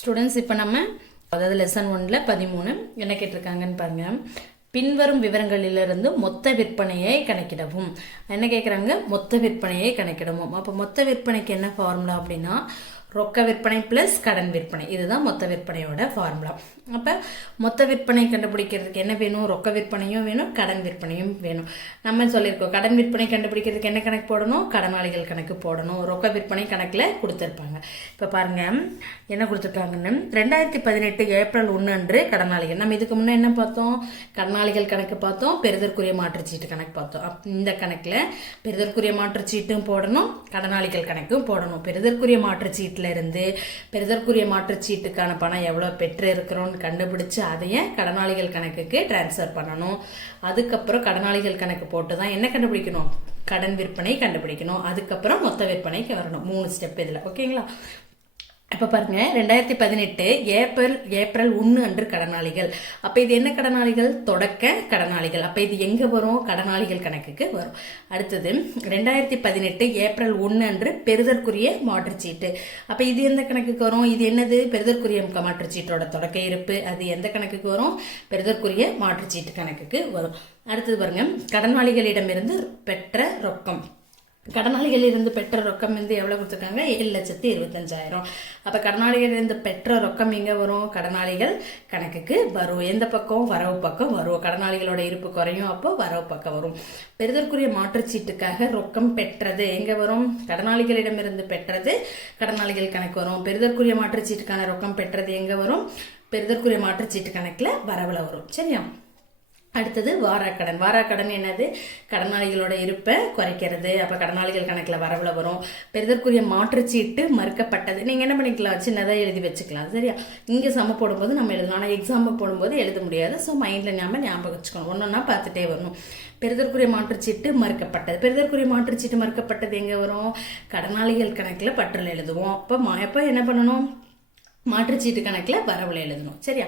Students இப்போ நம்ம அதாவது லெசன் 1ல் 13 என்ன கேட்டிருக்காங்கன்னு பாருங்க. பின்வரும் விவரங்களிலிருந்து மொத்த விற்பனையை கணக்கிடவும். என்ன கேட்குறாங்க? மொத்த விற்பனையை கணக்கிடவும். அப்போ மொத்த விற்பனைக்கு என்ன ஃபார்முலா அப்படின்னா ரொக்க விற்பனை ப்ளஸ் கடன் விற்பனை. இதுதான் மொத்த விற்பனையோட ஃபார்முலா. அப்போ மொத்த விற்பனை கண்டுபிடிக்கிறதுக்கு என்ன வேணும்? ரொக்க விற்பனையும் வேணும், கடன் விற்பனையும் வேணும். நம்ம சொல்லியிருக்கோம் கடன் விற்பனை கண்டுபிடிக்கிறதுக்கு என்ன கணக்கு போடணும்? கடனாளிகள் கணக்கு போடணும். ரொக்க விற்பனை கணக்கில் கொடுத்துருப்பாங்க. இப்போ பாருங்க என்ன கொடுத்துருக்காங்கன்னு 2018 ஏப்ரல் 1 அன்று கடனாளிகள். நம்ம இதுக்கு முன்னே என்ன பார்த்தோம்? கடனாளிகள் கணக்கு பார்த்தோம், பெறுதற்குரிய மாற்றுச்சீட்டு கணக்கு பார்த்தோம். இந்த கணக்கில் பெறுதற்குரிய மாற்றுச்சீட்டும் போடணும், கடனாளிகள் கணக்கும் போடணும். பெறுதற்குரிய மாற்றுச்சீட்டு இருந்து பெறுதற்குரிய மாற்றுச்சீட்டுக்கான பணம் எவ்வளவு பெற்று இருக்கிறோம்னு கண்டுபிடிச்சு அதையே கடனாளிகள் கணக்குக்கு டிரான்ஸ்ஃபர் பண்ணணும். அதுக்கப்புறம் கடனாளிகள் கணக்கு போட்டு தான் என்ன கண்டுபிடிக்கணும்? கடன் விற்பனை கண்டுபிடிக்கணும். அதுக்கப்புறம் மொத்த விற்பனைக்கு வரணும். 3 ஸ்டெப் இதுல. ஓகேங்களா? இப்போ பாருங்க 2018 ஏப்ரல் 1 அன்று கடனாளிகள். அப்போ இது என்ன கடனாளிகள்? தொடக்க கடனாளிகள். அப்போ இது எங்கே வரும்? கடனாளிகள் கணக்குக்கு வரும். அடுத்தது 2018 ஏப்ரல் 1 அன்று பெறுதற்குரிய மாற்றுச்சீட்டு. அப்போ இது எந்த கணக்குக்கு வரும்? இது என்னது? பெறுதற்குரிய மாற்றுச்சீட்டோட தொடக்க இருப்பு. அது எந்த கணக்குக்கு வரும்? பெறுதற்குரிய மாற்றுச்சீட்டு கணக்குக்கு வரும். அடுத்தது பாருங்க கடனாளிகளிடமிருந்து பெற்ற ரொக்கம். கடனாளிகள் இருந்து பெற்ற ரொக்கம் வந்து எவ்வளவு கொடுத்துருக்காங்க? 7,25,000. அப்ப கடனாளிகள் இருந்து பெற்ற ரொக்கம் எங்க வரும்? கடனாளிகள் கணக்குக்கு வரும். எந்த பக்கம்? வரவு பக்கம் வரும். கடனாளிகளோட இருப்பு குறையும், அப்போ வரவு பக்கம் வரும். பெறுதற்குரிய மாற்றுச்சீட்டுக்காக ரொக்கம் பெற்றது எங்க வரும்? கடனாளிகளிடமிருந்து பெற்றது கடனாளிகள் கணக்கு வரும். பெறுதற்குரிய மாற்றுச்சீட்டுக்கான ரொக்கம் பெற்றது எங்க வரும்? பெறுதற்குரிய மாற்றுச்சீட்டு கணக்குல வரவுல வரும். சரியா? அடுத்தது வாராக்கடன். வாராக்கடன் என்னது? கடனாளிகளோட இருப்பை குறைக்கிறது. அப்ப கடனாளிகள் கணக்குல வரவுல வரும். பெறுதற்குரிய மாற்றுச்சீட்டு மறுக்கப்பட்டது. நீங்க என்ன பண்ணிக்கலாம்? சின்னதா எழுதி வச்சுக்கலாம். சரியா? இங்க சம போடும்போது நம்ம எழுதலாம். ஆனா எக்ஸாம் போடும்போது எழுத முடியாது. ஸோ மைண்ட்ல ஞாபகம் வச்சுக்கணும். ஒன்னொன்னா பார்த்துட்டே வரணும். பெறுதற்குரிய மாற்றுச்சீட்டு மறுக்கப்பட்டது. பெறுதற்குரிய மாற்றுச்சீட்டு மறுக்கப்பட்டது எங்க வரும்? கடனாளிகள் கணக்குல பற்றில் எழுதுவோம். அப்ப என்ன பண்ணணும்? மாற்றுச்சீட்டு கணக்கில் வரவுல எழுதணும். சரியா?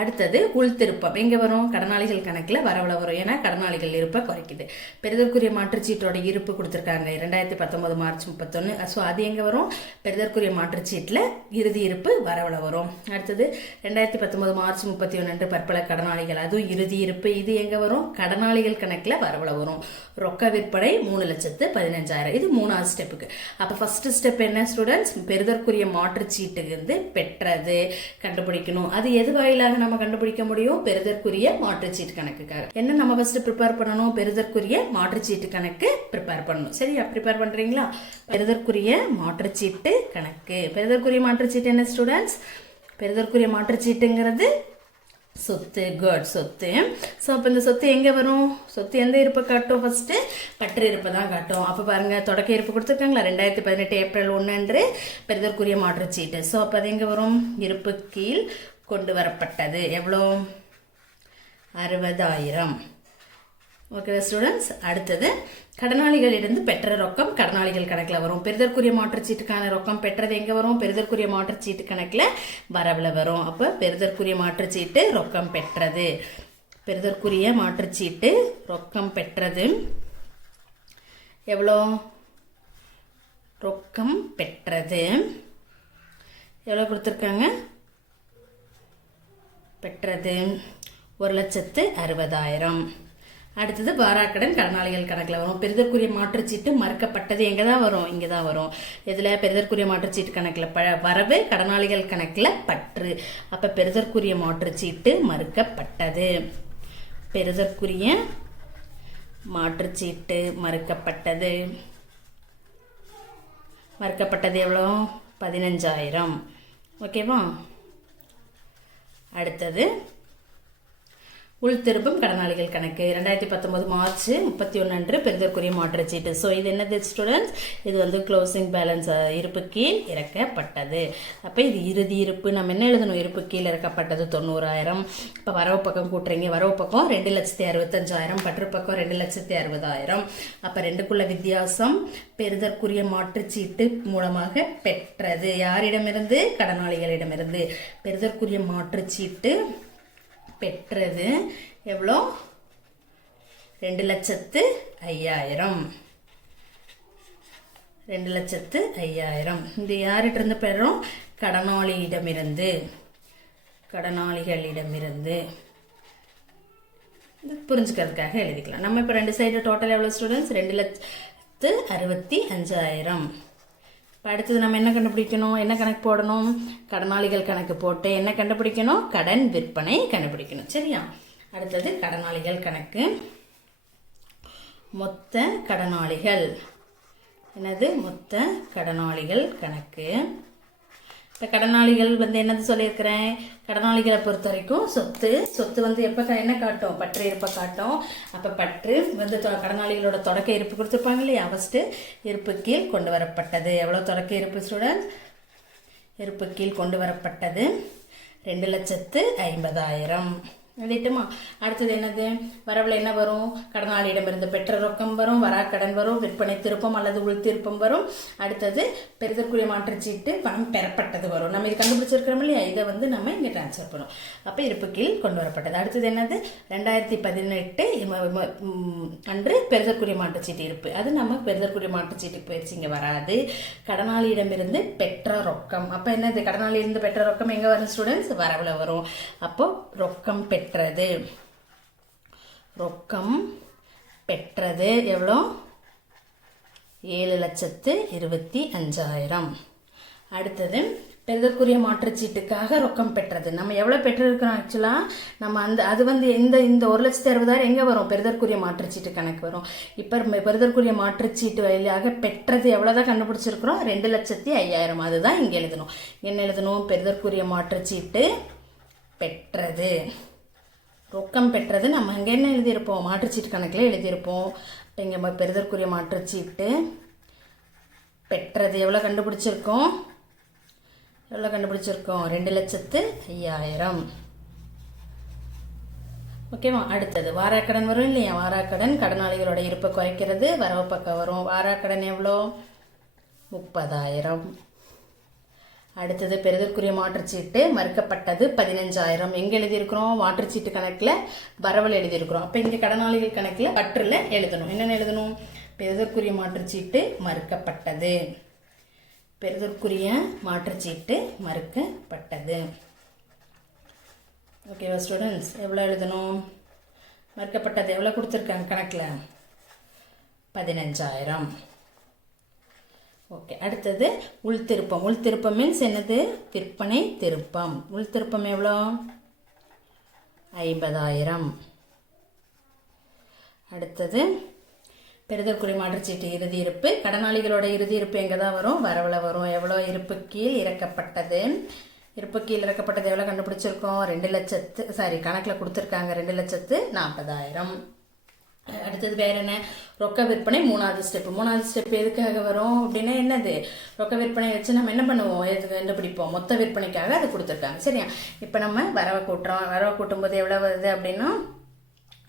அடுத்தது உள்திருப்பம் எங்க வரும்? கடனாளிகள் கணக்கில் வரவுல வரும். ஏன்னா கடனாளிகள் இருப்பை குறைக்குது. பெறுதற்குரிய மாற்றுச்சீட்டோட இருப்பு கொடுத்துருக்காங்க 2019 மார்ச் 31. ஸோ அது எங்க வரும்? பெறுதற்குரிய மாற்றுச்சீட்டில் இறுதி இருப்பு வரவுல வரும். அடுத்தது 2019 மார்ச் 31 பற்பல கடனாளிகள், அதுவும் இறுதி இருப்பு. இது எங்க வரும்? கடனாளிகள் கணக்கில் வரவுல வரும். ரொக்க விற்பனை 3,15,000. இது 3வது ஸ்டெப்புக்கு. அப்ப ஃபர்ஸ்ட் ஸ்டெப் என்ன ஸ்டூடெண்ட்ஸ்? பெறுதற்குரிய மாற்றுச்சீட்டுக்கு வந்து பெற்றது கண்டுபிடிக்கணும். அது எது வாயிலாக நம்ம கண்டுபிடிக்க முடியும்? பெறுதற்குரிய மாற்றுச்சீட்டு கணக்குக்காக. என்ன நம்ம ஃபர்ஸ்ட் ப்ரிப்பேர் பண்ணணும்? பெறுதற்குரிய மாற்றுச்சீட்டு கணக்கு ப்ரிப்பேர் பண்ணணும். சரியா? ப்ரிப்பேர் பண்றீங்களா? பெறுதற்குரிய மாற்றுச்சீட்டு கணக்கு. பெறுதற்குரிய மாற்றுச்சீட்டு என்ன ஸ்டூடெண்ட்ஸ்? பெறுதற்குரிய மாற்றுச்சீட்டுங்கிறது சொத்து. குட், சொத்து. ஸோ அப்போ இந்த சொத்து எங்கே வரும்? சொத்து எந்த இருப்பை காட்டும்? ஃபர்ஸ்ட் பற்று இருப்பை தான் காட்டும். அப்போ பாருங்க தொடக்க இருப்பு கொடுத்துருக்காங்களா 2018 ஏப்ரல் 1 அன்று பெறுதற்குரிய மாற்றுச்சீட்டு. ஸோ அப்போ அது எங்கே வரும்? இருப்பு கீழ் கொண்டு வரப்பட்டது. எவ்வளோ? 60,000. Okay students. அடுத்தது கடனாளிகளிலிருந்து பெற்ற ரொக்கம் கடனாளிகள் கணக்கில் வரும். பெறுதற்குரிய மாற்றுச்சீட்டுக்கான ரொக்கம் பெற்றது எங்க வரும்? பெறுதற்குரிய மாற்றுச்சீட்டு கணக்கில் வரவுல வரும். அப்போ பெறுதற்குரிய மாற்றுச்சீட்டு ரொக்கம் பெற்றது. பெறுதற்குரிய மாற்றுச்சீட்டு ரொக்கம் பெற்றது எவ்வளோ? ரொக்கம் பெற்றது எவ்வளோ கொடுத்துருக்காங்க? பெற்றது 1,60,000. அடுத்தது வாராக்கடன் கடனாளிகள் கணக்கில் வரும். பெறுதற்குரிய மாற்றுச்சீட்டு மறுக்கப்பட்டது எங்க தான் வரும்? இங்கே தான் வரும். இதில் பெறுதற்குரிய மாற்றுச்சீட்டு கணக்கில் வரவு, கடனாளிகள் கணக்கில் பற்று. அப்போ பெறுதற்குரிய மாற்றுச்சீட்டு மறுக்கப்பட்டது. பெறுதற்குரிய மாற்றுச்சீட்டு மறுக்கப்பட்டது. மறுக்கப்பட்டது எவ்வளோ? 15,000. ஓகேவா? அடுத்தது உள்திருப்பும் கடனாளிகள் கணக்கு 2019 மார்ச் 31 அன்று பெறுதற்குரிய மாற்றுச்சீட்டு. ஸோ இது என்னது ஸ்டூடெண்ட்ஸ்? இது வந்து க்ளோசிங் பேலன்ஸ் இருப்பு கீழ் இறக்கப்பட்டது. அப்போ இது இறுதி இருப்பு. நம்ம என்ன எழுதணும்? இருப்பு கீழ் இறக்கப்பட்டது 90,000. இப்போ வரவு பக்கம் கூட்டுறீங்க. வரவு பக்கம் 2,65,000, பற்று பக்கம் 2,60,000. அப்போ ரெண்டுக்குள்ள வித்தியாசம் பெறுதற்குரிய மாற்றுச்சீட்டு மூலமாக பெற்றது. யாரிடமிருந்து? கடனாளிகளிடமிருந்து. பெறுதற்குரிய மாற்றுச்சீட்டு பெற்றது எவ்வளோ? 2,05,000. 2,05,000. இது யார்கிட்ட இருந்து பெறுறோம்? கடனாளியிடமிருந்து. கடனாளிகளிடமிருந்து. இது புரிஞ்சுக்கிறதுக்காக எழுதிக்கலாம். நம்ம இப்போ 2 சைடு டோட்டல் எவ்வளோ ஸ்டூடெண்ட்ஸ்? 2,65,000. இப்போ அடுத்தது நம்ம என்ன கண்டுபிடிக்கணும்? என்ன கணக்கு போடணும்? கடனாளிகள் கணக்கு போட்டு என்ன கண்டுபிடிக்கணும்? கடன் விற்பனை கண்டுபிடிக்கணும். சரியா? அடுத்தது கடனாளிகள் கணக்கு. மொத்த கடனாளிகள். என்னது? மொத்த கடனாளிகள் கணக்கு. இப்போ கடனாளிகள் என்னது சொல்லியிருக்கிறேன்? கடனாளிகளை பொறுத்த வரைக்கும் சொத்து எப்போ என்ன காட்டும்? பற்று இருப்பை காட்டும். அப்போ பற்று கடனாளிகளோட தொடக்க இருப்பு கொடுத்துருப்பாங்க இல்லையா? ஃபஸ்ட்டு இருப்பு கீழ் கொண்டு வரப்பட்டது. எவ்வளோ தொடக்க இருப்பு ஸ்டூடெண்ட்ஸ்? இருப்பு கீழ் கொண்டு வரப்பட்டது 2,50,000. எழுதிட்டுமா? அடுத்தது என்னது? வரவில் என்ன வரும்? கடனாளியிடமிருந்து பெற்ற ரொக்கம் வரும், வராக்கடன் வரும், விற்பனை திருப்பம் அல்லது உள் திருப்பம் வரும். அடுத்தது பெறுதற்குரிய மாற்றுச்சீட்டு பணம் பெறப்பட்டது வரும். நம்ம இது கண்டுபிடிச்சிருக்கிறோம் இல்லையா? இதை நம்ம இங்கே டிரான்ஸ்ஃபர் பண்ணும். அப்போ இருப்பு கீழ் கொண்டு வரப்பட்டது. அடுத்தது என்னது? 2018 அன்று பெறுதற்குரிய மாற்றுச்சீட்டு இருப்பு. அது நம்ம பெறுதற்குரிய மாற்றுச்சீட்டுக்கு போயிடுச்சு, இங்கே வராது. கடனாளியிடமிருந்து பெற்ற ரொக்கம். அப்போ என்னது? கடனாளியிலிருந்து பெற்ற ரொக்கம் எங்கே வரும் ஸ்டூடெண்ட்ஸ்? வரவில் வரும். அப்போ ரொக்கம் பெற்றது. ரொக்கம் பெற்றது எவ்வளோ? 7,25,000. அடுத்தது பெறுதற்குரிய மாற்றுச்சீட்டுக்காக ரொக்கம் பெற்றது. நம்ம எவ்வளோ பெற்றிருக்கிறோம்? ஆக்சுவலாக நம்ம அது இந்த 1,60,000 எங்கே வரும்? பெறுதற்குரிய மாற்றுச்சீட்டு கணக்கு வரும். இப்போ பெறுதற்குரிய மாற்றுச்சீட்டு வழியாக பெற்றது எவ்வளோதான் கண்டுபிடிச்சிருக்கிறோம்? 2,05,000. அதுதான் இங்கே எழுதணும். என்ன எழுதணும்? பெறுதற்குரிய மாற்றுச்சீட்டு பெற்றது. ரொக்கம் பெற்றது நம்ம அங்கே என்ன எழுதியிருப்போம்? மாற்றுச்சீட்டு கணக்கில் எழுதியிருப்போம். இப்போ இங்கே பெறுதற்குரிய மாற்றுச்சீட்டு பெற்றது எவ்வளோ கண்டுபிடிச்சிருக்கோம்? 2,05,000. ஓகேவா? அடுத்தது வாராக்கடன் வரும் இல்லையா? வாராக்கடன் கடனாளிகளோட இருப்பை குறைக்கிறது. வரவு பக்கம் வரும். வாராக்கடன் எவ்வளோ? 30,000. அடுத்தது பெறுதற்குரிய மாற்றுச்சீட்டு மறுக்கப்பட்டது 15,000. எங்கே எழுதியிருக்கிறோம்? மாற்றுச்சீட்டு கணக்கில் வரவில் எழுதியிருக்கிறோம். அப்போ இங்கே கடனாளிகள் கணக்கில் பற்றில் எழுதணும். என்னென்ன எழுதணும்? பெறுதற்குரிய மாற்றுச்சீட்டு மறுக்கப்பட்டது. பெறுதற்குரிய மாற்றுச்சீட்டு மறுக்கப்பட்டது. ஓகேவா ஸ்டூடெண்ட்ஸ்? எவ்வளோ எழுதணும்? மறுக்கப்பட்டது எவ்வளோ கொடுத்துருக்காங்க கணக்கில்? 15,000. ஓகே. அடுத்தது உள் திருப்பம். உள் திருப்பம் மீன்ஸ் என்னது? விற்பனை திருப்பம். உள் திருப்பம் எவ்வளோ? 50,000. அடுத்தது பெறுதற்குரிய மாற்றுச்சீட்டு இறுதி இருப்பு. கடனாளிகளோட இறுதி இருப்பு எங்கே தான் வரும்? வரவில் வரும். எவ்வளோ? இருப்பு கீழ் இறக்கப்பட்டது. இருப்பு கீழ் இறக்கப்பட்டது எவ்வளோ கண்டுபிடிச்சிருக்கோம்? 2,00,000 கணக்கில் கொடுத்துருக்காங்க 2,40,000. அடுத்தது வேற என்ன? ரொக்க விற்பனை 3வது ஸ்டெப். 3வது ஸ்டெப் எதுக்காக வரும் அப்படின்னா என்னது? ரொக்க விற்பனை வச்சு நம்ம என்ன பண்ணுவோம்? எதுக்கு கண்டுபிடிப்போம்? மொத்த விற்பனைக்காக அது கொடுத்துருக்காங்க. சரியா? இப்போ நம்ம வரவை கூட்டுறோம். வரவை கூட்டும்போது எவ்வளோ வருது அப்படின்னா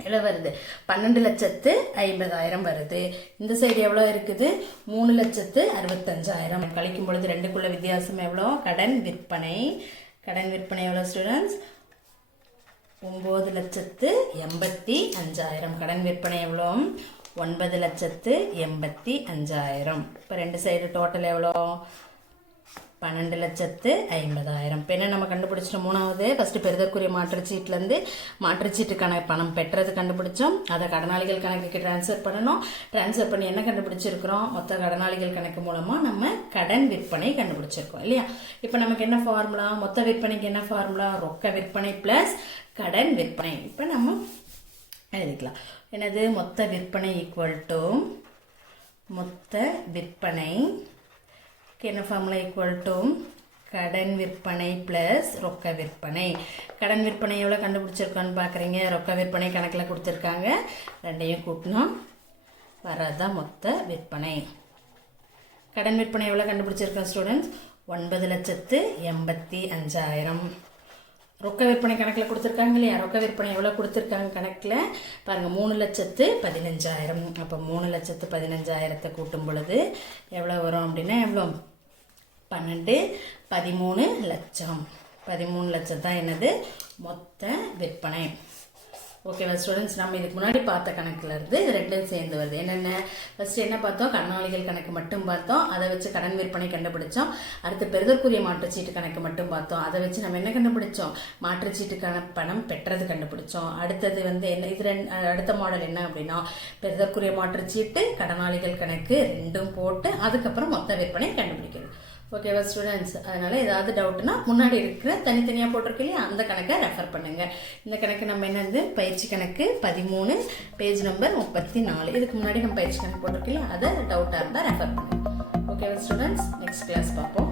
எவ்வளோ வருது? 12,50,000 வருது. இந்த சைடு எவ்வளோ இருக்குது? 3,65,000. கழிக்கும் பொழுது ரெண்டுக்குள்ள வித்தியாசம் எவ்வளோ? கடன் விற்பனை. கடன் விற்பனை எவ்வளோ ஸ்டூடெண்ட்ஸ்? 9,85,000. கடன் விற்பனை எவ்வளோ? 9,85,000. இப்போ 2 சைடு டோட்டல் எவ்வளோ? 12,50,000. இப்போ என்ன நம்ம கண்டுபிடிச்சிட்டோம்? 3வது ஃபஸ்ட்டு பெறுதற்குரிய மாற்றுச்சீட்டிலேருந்து மாற்றுச்சீட்டு பணம் பெற்றது கண்டுபிடிச்சோம். அதை கடனாளிகள் கணக்குக்கு டிரான்ஸ்ஃபர் பண்ணணும். டிரான்ஸ்ஃபர் பண்ணி என்ன கண்டுபிடிச்சிருக்கிறோம்? மொத்த கடனாளிகள் கணக்கு மூலமாக நம்ம கடன் விற்பனை கண்டுபிடிச்சிருக்கோம் இல்லையா? இப்போ நமக்கு என்ன ஃபார்முலா? மொத்த விற்பனைக்கு என்ன ஃபார்முலா? ரொக்க விற்பனை ப்ளஸ் கடன் விற்பனை. இப்போ நம்ம எழுதிக்கலாம். என்னது? மொத்த விற்பனை ஈக்குவல் டு மொத்த விற்பனை என்ன ஃபார்முலா? ஈக்குவல் டு கடன் விற்பனை பிளஸ் ரொக்க விற்பனை. கடன் விற்பனை எவ்வளோ கண்டுபிடிச்சிருக்கோன்னு பார்க்குறீங்க? ரொக்க விற்பனை கணக்கில் கொடுத்துருக்காங்க. ரெண்டையும் கூட்டினோம், வரதான் மொத்த விற்பனை. கடன் விற்பனை எவ்வளோ கண்டுபிடிச்சிருக்கோம் ஸ்டூடெண்ட்ஸ்? 9,85,000. ரொக்க விற்பனை கணக்கில் கொடுத்துருக்காங்க இல்லையா? ரொக்க விற்பனை எவ்வளோ கொடுத்துருக்காங்க கணக்கில் பாருங்கள்? 3,15,000. அப்போ 3,15,000 கூட்டும் பொழுது எவ்வளோ வரும் அப்படின்னா எவ்வளோ? 13 லட்சம். 13 லட்சம் தான் என்னது? மொத்த விற்பனை. ஓகேவா ஸ்டூடெண்ட்ஸ், நம்ம இதுக்கு முன்னாடி பார்த்த கணக்குல இருந்து இது ரெண்டும் சேர்ந்து வருது. என்னென்ன, ஃபர்ஸ்ட் என்ன பார்த்தோம், கடனாளிகள் கணக்கு மட்டும் பார்த்தோம், அதை வச்சு கடன் விற்பனை கண்டுபிடிச்சோம். அடுத்து பெறுதற்குரிய மாற்றுச்சீட்டு கணக்கு மட்டும் பார்த்தோம், அதை வச்சு நம்ம என்ன கண்டுபிடிச்சோம், மாற்றுச்சீட்டுக்கான பணம் பெற்றது கண்டுபிடிச்சோம். அடுத்தது என்ன, இது அடுத்த மாடல் என்ன அப்படின்னா, பெறுதற்குரிய மாற்றுச்சீட்டு கடனாளிகள் கணக்கு ரெண்டும் போட்டு அதுக்கப்புறம் மொத்த விற்பனை கண்டுபிடிக்கிறது. ஓகேவா ஸ்டூடெண்ட்ஸ், அதனால ஏதாவது டவுட்னா முன்னாடி இருக்கிற தனித்தனியாக போட்டிருக்கு இல்லையா, அந்த கணக்கை ரெஃபர் பண்ணுங்க. இந்த கணக்கு நம்ம என்னது, பயிற்சி கணக்கு 13 பேஜ் நம்பர் 34. இதுக்கு முன்னாடி நம்ம பயிற்சி கணக்கு போட்டிருக்கு இல்லையா, அதை டவுட்டாக இருந்தால் ரெஃபர் பண்ணுங்க. ஓகேவா ஸ்டூடெண்ட்ஸ், நெக்ஸ்ட் கிளாஸ் பார்ப்போம்.